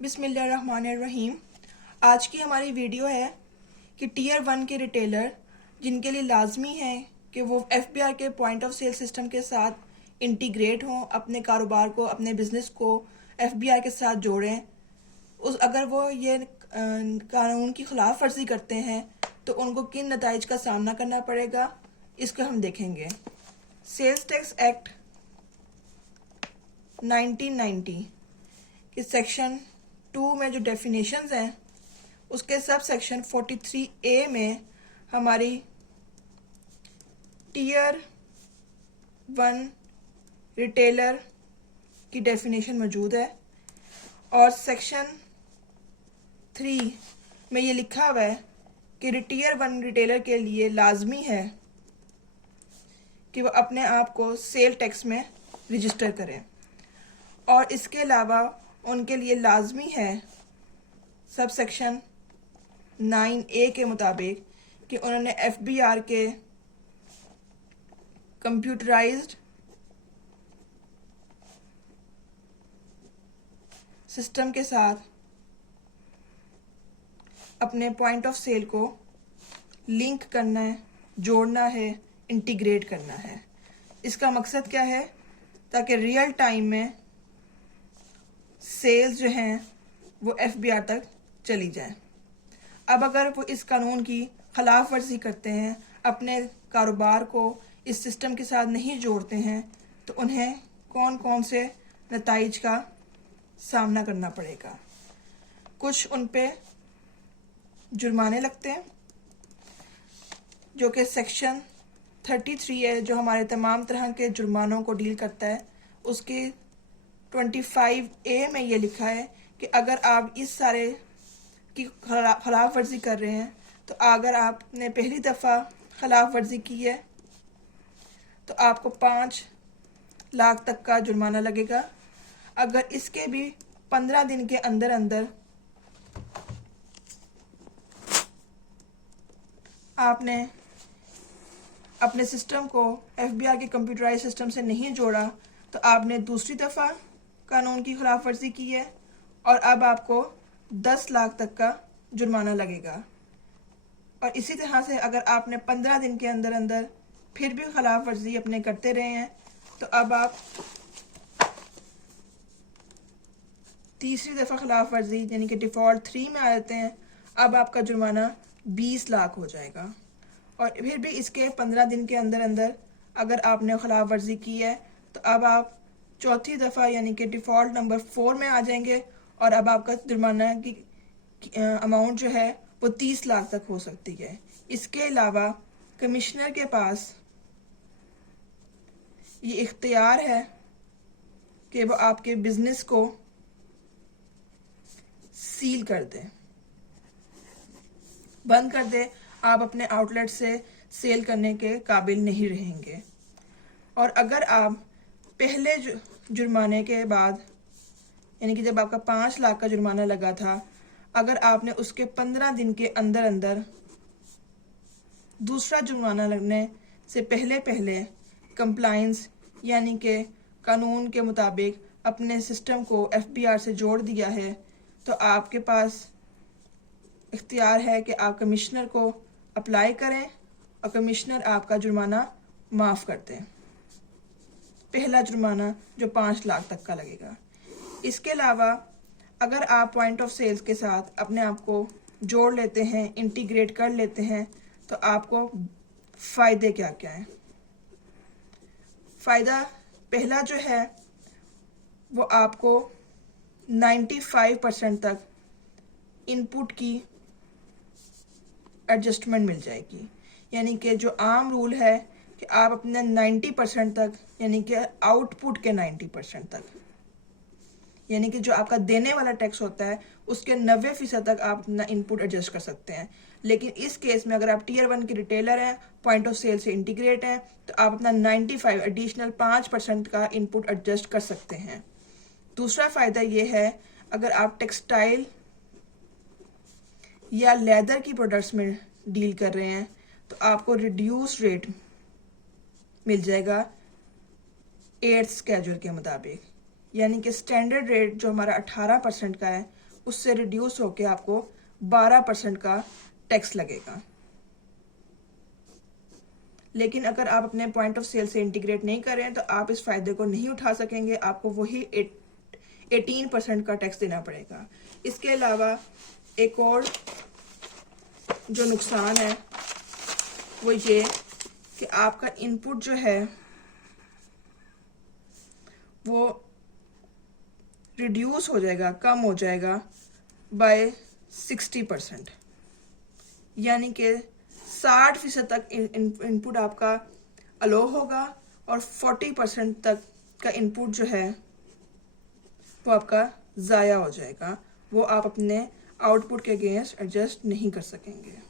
बिस्मिल्लाहिर्रहमानिर्रहीम। आज की हमारी वीडियो है कि टीयर 1 के रिटेलर जिनके लिए लाजमी है कि वो एफबीआर के पॉइंट ऑफ सेल सिस्टम के साथ इंटीग्रेट हों, अपने कारोबार को, अपने बिजनेस को एफबीआर के साथ जोड़ें। अगर वो ये कानून की खिलाफ वर्जी करते हैं तो उनको किन नताइज का सामना करना पड़ेगा, इसको हम देखेंगे। सेल्स टैक्स एक्ट 1990 के सेक्शन 2 में जो डेफिनेशंस हैं उसके सब सेक्शन 43A में हमारी टीयर 1 रिटेलर की डेफिनेशन मौजूद है और सेक्शन 3 में ये लिखा हुआ है कि टीयर 1 रिटेलर के लिए लाजमी है कि वो अपने आप को सेल टैक्स में रजिस्टर करें और इसके अलावा उनके लिए लाजमी है सब सेक्शन 9A के मुताबिक कि उन्होंने एफबीआर के कंप्यूटराइज्ड सिस्टम के साथ अपने पॉइंट ऑफ सेल को लिंक करना है, जोड़ना है, इंटीग्रेट करना है। इसका मकसद क्या है? ताकि रियल टाइम में सेल्स जो हैं वो एफबीआर तक चली जाएं। अब अगर वो इस कानून की खिलाफ वर्जी करते हैं, अपने कारोबार को इस सिस्टम के साथ नहीं जोड़ते हैं, तो उन्हें कौन कौन से नताइज का सामना करना पड़ेगा। कुछ उन पे जुर्माने लगते हैं जो कि सेक्शन 33 है, जो हमारे तमाम तरह के जुर्मानों को डील करता है। उसके 25A में ये लिखा है कि अगर आप इस सारे की खिलाफ वर्जी कर रहे हैं, तो अगर आपने पहली दफ़ा खिलाफ वर्जी की है तो आपको 5 लाख तक का जुर्माना लगेगा। अगर इसके भी 15 दिन के अंदर अंदर आपने अपने सिस्टम को एफबीआर के कंप्यूटराइज सिस्टम से नहीं जोड़ा, तो आपने दूसरी दफ़ा कानून की खिलाफ वर्जी की है और अब आपको 10 लाख तक का जुर्माना लगेगा। और इसी तरह से अगर आपने 15 दिन के अंदर अंदर फिर भी खिलाफ वर्जी अपने करते रहे हैं, तो अब आप तीसरी दफ़ा खिलाफ वर्जी यानी कि डिफ़ॉल्ट 3 में आ जाते हैं। अब आपका जुर्माना 20 लाख हो जाएगा। और फिर भी इसके 15 दिन के अंदर अंदर अगर आपने खिलाफ वर्जी की है, तो अब आप चौथी दफ़ा यानी कि डिफ़ॉल्ट नंबर 4 में आ जाएंगे और अब आपका जुर्माना की अमाउंट जो है वो 30 लाख तक हो सकती है। इसके अलावा कमिश्नर के पास ये इख्तियार है कि वो आपके बिजनेस को सील कर दे, बंद कर दे। आप अपने आउटलेट से सेल करने के काबिल नहीं रहेंगे। और अगर आप पहले जुर्माने के बाद यानी कि जब आपका 5 लाख का जुर्माना लगा था, अगर आपने उसके 15 दिन के अंदर अंदर दूसरा जुर्माना लगने से पहले पहले कंप्लायंस यानी कि कानून के मुताबिक अपने सिस्टम को एफबीआर से जोड़ दिया है, तो आपके पास इख्तियार है कि आप कमिश्नर को अप्लाई करें और कमिश्नर आपका जुर्माना माफ़ कर दें, पहला जुर्माना जो 5 लाख तक का लगेगा। इसके अलावा अगर आप पॉइंट ऑफ सेल्स के साथ अपने आप को जोड़ लेते हैं, इंटीग्रेट कर लेते हैं, तो आपको फ़ायदे क्या क्या हैं। फ़ायदा पहला जो है वो आपको 95% तक इनपुट की एडजस्टमेंट मिल जाएगी। यानी कि जो आम रूल है कि आप अपने 90% तक यानी कि आउटपुट के 90% तक यानी कि जो आपका देने वाला टैक्स होता है उसके 90% तक आप अपना इनपुट एडजस्ट कर सकते हैं। लेकिन इस केस में अगर आप टीयर 1 के रिटेलर हैं, पॉइंट ऑफ सेल से इंटीग्रेट हैं, तो आप अपना 95 एडिशनल 5% का इनपुट एडजस्ट कर सकते हैं। दूसरा फ़ायदा ये है, अगर आप टेक्सटाइल या लेदर की प्रोडक्ट्स में डील कर रहे हैं, तो आपको रिड्यूस रेट मिल जाएगा 8th स्केड्यूल के मुताबिक। यानी कि स्टैंडर्ड रेट जो हमारा 18% का है उससे रिड्यूस होके आपको 12% का टैक्स लगेगा। लेकिन अगर आप अपने पॉइंट ऑफ सेल से इंटीग्रेट नहीं करें तो आप इस फायदे को नहीं उठा सकेंगे, आपको वही 18% का टैक्स देना पड़ेगा। इसके अलावा एक और जो नुकसान है वो ये कि आपका इनपुट जो है वो रिड्यूस हो जाएगा, कम हो जाएगा बाय 60%, यानी कि 60% तक इनपुट आपका अलो होगा और 40% तक का इनपुट जो है वो आपका ज़ाया हो जाएगा, वो आप अपने आउटपुट के अगेंस्ट एडजस्ट नहीं कर सकेंगे।